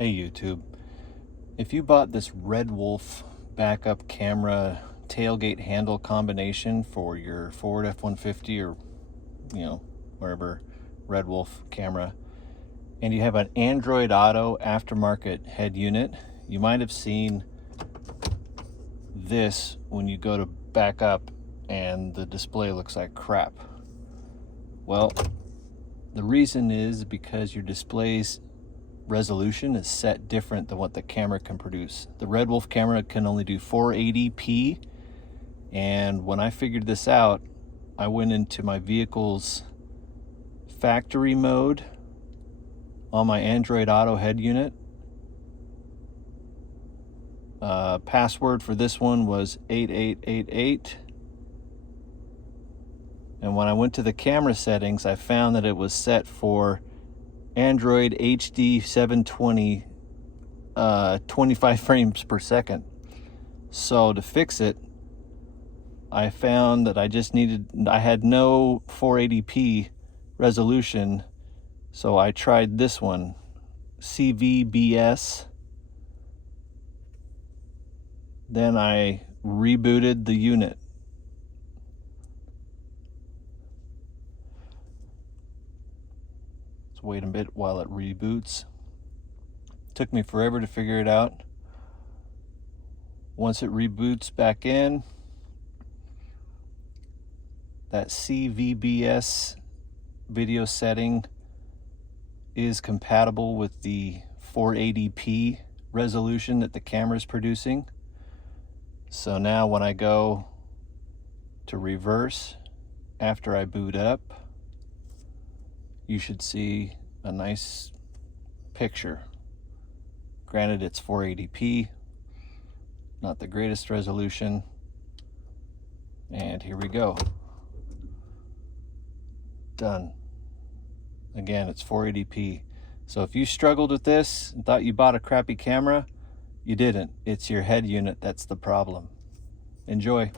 Hey YouTube, if you bought this Red Wolf backup camera tailgate handle combination for your Ford F-150 or wherever, Red Wolf camera, and you have an Android Auto aftermarket head unit, you might have seen this when you go to back up and the display looks like crap. Well, the reason is because your display's resolution is set different than what the camera can produce. The Red Wolf camera can only do 480p, and when I figured this out, I went into my vehicle's factory mode on my Android Auto head unit. Password for this one was 8888, and when I went to the camera settings, I found that it was set for Android HD 720 25 frames per second. So to fix it, I found that I had no 480p resolution, so I tried this one, CVBS. Then I rebooted the unit. Let's wait a bit while it reboots. Took me forever to figure it out. Once it reboots back in, that CVBS video setting is compatible with the 480p resolution that the camera is producing. So now when I go to reverse after I boot up, you should see a nice picture. Granted, it's 480p, not the greatest resolution. And here we go. Done. Again, it's 480p. So if you struggled with this and thought you bought a crappy camera, you didn't. It's your head unit that's the problem. Enjoy.